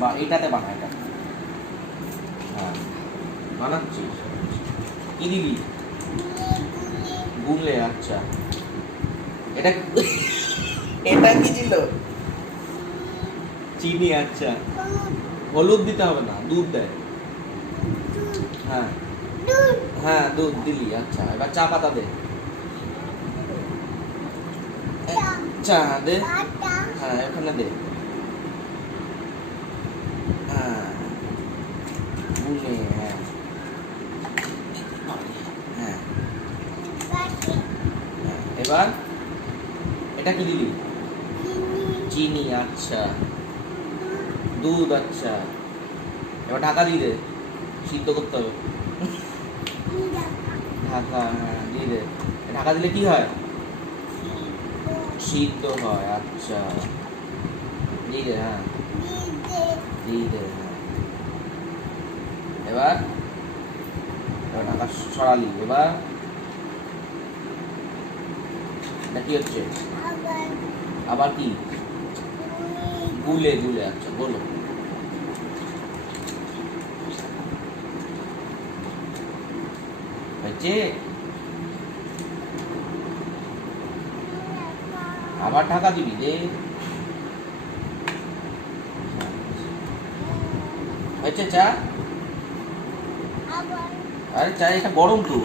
বা এটাতে বানা এটা। হ্যাঁ। বানাচ্ছিস কি দিবি গুলে আচ্ছা। এটা এটা কি ছিল চিনি আচ্ছা। হলুদ দিতে হবে না দুধ দেয়। হ্যাঁ। হ্যাঁ দুধ দিলি আচ্ছা। এবার চা পাতা দে। চা। দে। হ্যাঁ ওখানে দে হ্যাঁ গুলে হ্যাঁ হ্যাঁ হ্যাঁ। এবার এটা কি দিলি চিনি আচ্ছা। দুধ আচ্ছা। এবার ঢাকা দিয়ে দে। সিদ্ধ করতে হবে। ঢাকা হ্যাঁ দিয়ে দে। ঢাকা দিলে কি হয়? সিদ্ধ হয় আচ্ছা। দিয়ে দে হ্যাঁ। দিয়ে দে হ্যাঁ। এবার এবার ঢাকা সরালি। এবার এটা কি হচ্ছে? আবার। কি? গুলে গুলে আচ্ছা বলো। হয়েছে? আবার ঢাকা দিবি রে। হয়েছে চা? আরে চা এটা গরম তো।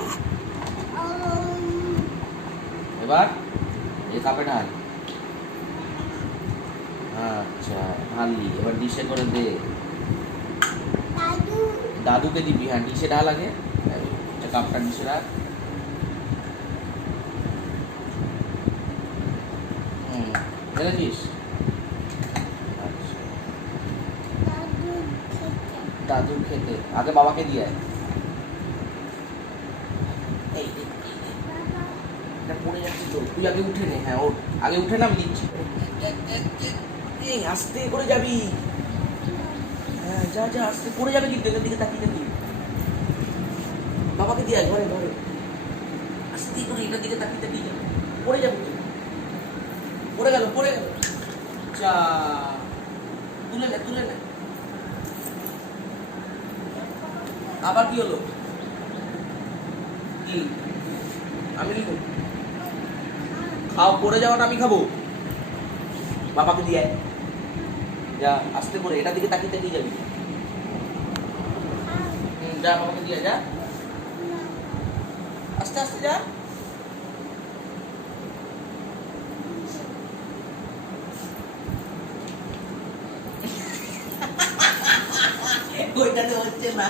এবার? এই কাপে ঢাল আচ্ছা ঢাললি এবার ডিশে করে দে। দাদুকে দিবি হ্যাঁ ডিশে ঢাল আগে। কাপটা ডিশে রাখ। হুম দেখেছিস আচ্ছা। দাদুর খেতে। আগে বাবাকে দিয়ে আয়। এই দে, এই দে। এটা পড়ে যাচ্ছে তো। তুই আগে উঠে নে। হ্যাঁ ওঠ। আগে উঠে না, আমি দিচ্ছি। এই আস্তে করে যাবি। হ্যাঁ যা যা, আস্তে পড়ে যাবে কিন্তু এটার দিকে তাকিয়ে থাকি। বাবাকে দিয়ে ঘরে ঘরে। আস্তে করে এটার দিকে তাকিয়ে তাকিয়ে যাবে পড়ে যাবে তুই পড়ে গেল পড়ে গেল। চা তুলে নে তুলে নে। আবার কি হলো? কি? আমি কি করব? খাও, পড়ে যাওয়াটা আমি খাব। বাবাকে দিয়ে। যা, আস্তে করে এটা দিকে তাকিয়ে তাকিয়ে যাবি। যা, বাবাকে দিয়ে যা। আস্তে আস্তে যা। ওইটাতে হচ্ছে না।